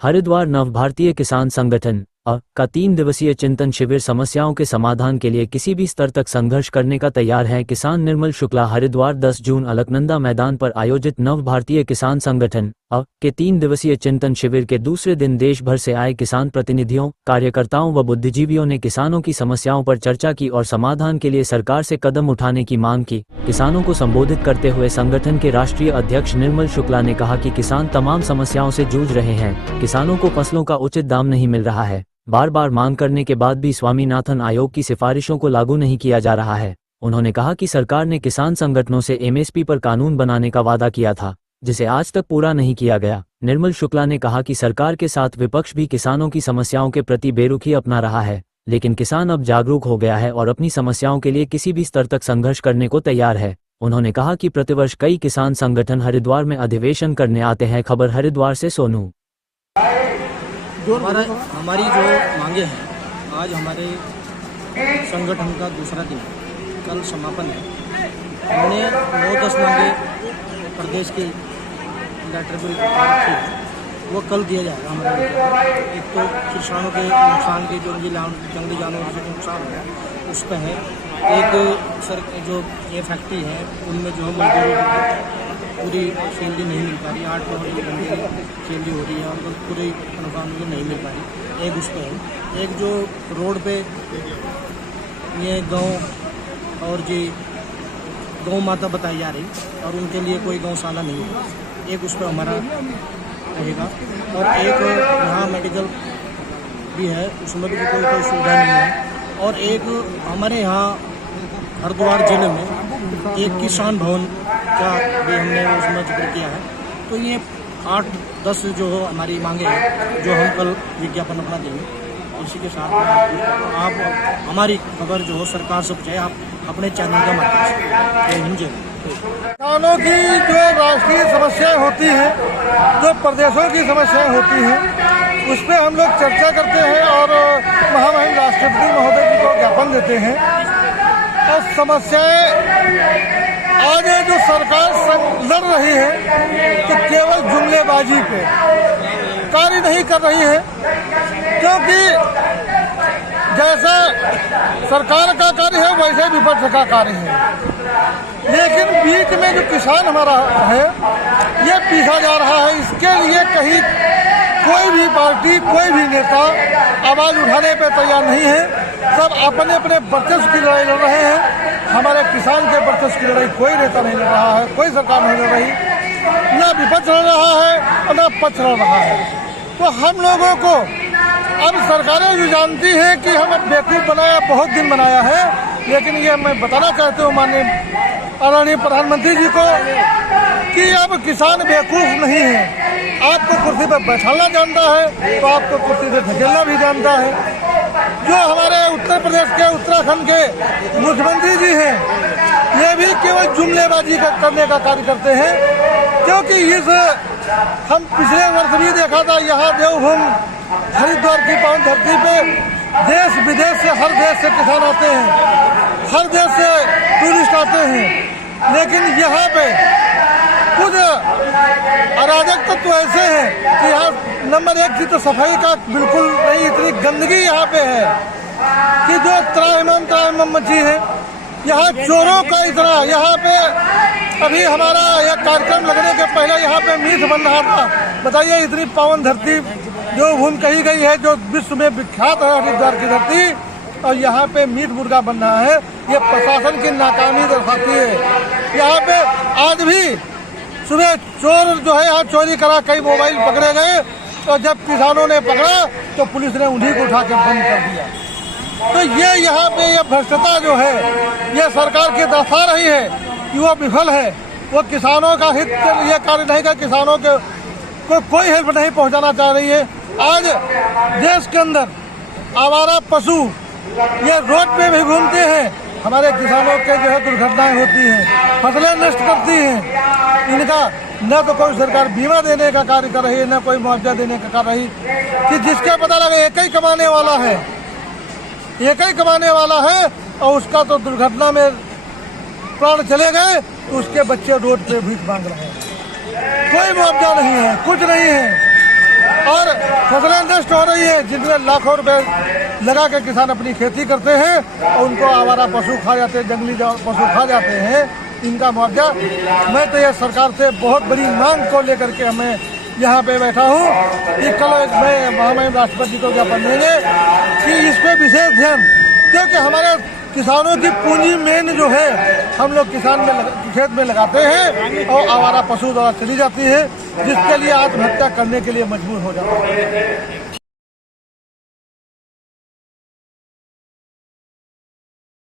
हरिद्वार नव भारतीय किसान संगठन का 3 दिवसीय चिंतन शिविर समस्याओं के समाधान के लिए किसी भी स्तर तक संघर्ष करने का तैयार है। किसान निर्मल शुक्ला हरिद्वार 10 जून अलकनंदा मैदान पर आयोजित नव भारतीय किसान संगठन के 3 दिवसीय चिंतन शिविर के दूसरे दिन देश भर से आए किसान प्रतिनिधियों, कार्यकर्ताओं व बुद्धिजीवियों ने किसानों की समस्याओं पर चर्चा की और समाधान के लिए सरकार से कदम उठाने की मांग की। किसानों को संबोधित करते हुए संगठन के राष्ट्रीय अध्यक्ष निर्मल शुक्ला ने कहा कि किसान तमाम समस्याओं से जूझ रहे हैं। किसानों को फसलों का उचित दाम नहीं मिल रहा है। बार बार मांग करने के बाद भी स्वामीनाथन आयोग की सिफारिशों को लागू नहीं किया जा रहा है। उन्होंने कहा कि सरकार ने किसान संगठनों से एमएसपी पर कानून बनाने का वादा किया था, जिसे आज तक पूरा नहीं किया गया। निर्मल शुक्ला ने कहा कि सरकार के साथ विपक्ष भी किसानों की समस्याओं के प्रति बेरुखी अपना रहा है, लेकिन किसान अब जागरूक हो गया है और अपनी समस्याओं के लिए किसी भी स्तर तक संघर्ष करने को तैयार है। उन्होंने कहा कि प्रतिवर्ष कई किसान संगठन हरिद्वार में अधिवेशन करने आते हैं। खबर हरिद्वार से सोनू। हमारी जो मांगे हैं, आज हमारे संगठन का दूसरा दिन, कल समापन है। हमने 9-10 मांगे प्रदेश के लेटर पर रखी, वो कल दिया जाएगा हमारे। एक तो किसानों के नुकसान के जो जंगली जानवरों से नुकसान है उस पर है। एक सर जो ये फैक्ट्री है उनमें जो मजदूरों पूरी सैलरी नहीं मिल पा रही, 8-9 घंटे सैलरी हो रही है, उनको पूरी तनख्वाह उनको नहीं मिल पा रही। एक उस पर है। एक जो रोड पे ये गांव और जी गौ माता बताई जा रही और उनके लिए कोई गौशाला नहीं है, एक उस पर हमारा रहेगा। और एक यहाँ मेडिकल भी है, उसमें भी कोई सुविधा नहीं है। और एक हमारे यहाँ हरिद्वार जिले में एक किसान भवन का भी हमने उसमें जिक्र किया है। तो ये 8-10 जो हमारी मांगे हैं, जो हम कल विज्ञापन अपना देंगे। इसी के साथ आप हमारी खबर जो हो सरकार से पहुँचाए, आप अपने चैनल का माध्यम से। किसानों की जो राष्ट्रीय समस्याएं होती हैं, जो प्रदेशों की समस्याएं होती हैं, उस पर हम लोग चर्चा करते हैं और महामहिम राष्ट्रपति महोदय जी को ज्ञापन देते हैं। और समस्याएं आज जो सरकार लड़ रही है तो केवल जुमलेबाजी पे कार्य नहीं कर रही है, क्योंकि जैसा सरकार का कार्य है वैसे विपक्ष का कार्य है। लेकिन बीच में जो किसान हमारा है ये पीछा जा रहा है। इसके लिए कहीं कोई भी पार्टी, कोई भी नेता आवाज उठाने पे तैयार नहीं है। सब अपने अपने वर्चस्व की लड़ाई लड़ रहे हैं। हमारे किसान के वर्चस्व की लड़ाई कोई नेता नहीं लड़ रहा है, कोई सरकार नहीं लड़ रही, न विपक्ष लड़ रहा है और न पक्ष लड़ रहा है। तो हम लोगों को अब सरकारें भी जानती हैं कि हम अब बेवकूफ़ बनाया, बहुत दिन बनाया है। लेकिन ये मैं बताना चाहती हूँ माननीय आदरणीय प्रधानमंत्री जी को कि अब किसान बेवकूफ़ नहीं है। आपको कुर्सी पर बैठाना जानता है तो आपको कुर्सी से धकेलना भी जानता है। जो हमारे उत्तर प्रदेश के, उत्तराखंड के मुख्यमंत्री जी हैं, ये भी केवल जुमलेबाजी करने का कार्य करते हैं। क्योंकि हम पिछले वर्ष भी देखा था, यहाँ देवभूमि हरिद्वार की पावन धरती पे देश विदेश से, हर देश से किसान आते हैं, हर देश से टूरिस्ट आते हैं। लेकिन यहाँ पे कुछ अराजक तत्व तो ऐसे हैं कि यहाँ नंबर 1 की तो सफाई का बिल्कुल नहीं, इतनी गंदगी यहाँ पे है कि जो त्राहिमाम मची है। यहाँ चोरों का इतना, यहाँ पे अभी हमारा यह कार्यक्रम लगने के पहले यहाँ पे मीट बन रहा था। बताइए, इतनी पावन धरती जो भूमि कही गई है, जो विश्व में विख्यात है हरिद्वार की धरती, और यहाँ पे मीट मुर्गा बन रहा है। ये प्रशासन की नाकामी दर्शाती है। यहाँ पे आज भी सुबह चोर जो है यहाँ चोरी करा, कई मोबाइल पकड़े गए, और जब किसानों ने पकड़ा तो पुलिस ने उन्हीं को उठा के बंद कर दिया। तो ये यहाँ पे ये भ्रष्टता जो है ये सरकार की दर्शा रही है कि वो विफल है। वो किसानों का हित के लिए कार्य नहीं कर, किसानों के को कोई हेल्प नहीं पहुँचाना चाह रही है। आज देश के अंदर आवारा पशु ये रोड पे भी घूमते हैं, हमारे किसानों के जो है दुर्घटनाएं होती हैं, फसलें नष्ट करती हैं। इनका न तो कोई सरकार बीमा देने का कार्य कर रही है, न कोई मुआवजा देने का कर रही, कि जिसका पता लगे एक ही कमाने वाला है, एक ही कमाने वाला है, और उसका तो दुर्घटना में प्राण चले गए तो उसके बच्चे रोड पे भीख मांग रहे हैं। कोई मुआवजा नहीं है, कुछ नहीं है। और फसलें नष्ट हो रही है जिनमें लाखों रुपए लगा के किसान अपनी खेती करते हैं और उनको आवारा पशु खा जाते हैं, जंगली पशु खा जाते हैं। इनका मुआवजा मैं तो ये सरकार से बहुत बड़ी मांग को लेकर के हमें यहाँ पे बैठा हूँ कि कल मैं महामहिम राष्ट्रपति को ज्ञापन देंगे कि इस पे विशेष ध्यान, क्योंकि हमारे किसानों की पूंजी मेन जो है हम लोग खेत में लगाते हैं और आवारा पशु द्वारा चली जाती है, जिसके लिए आत्महत्या करने के लिए मजबूर हो जाते हैं।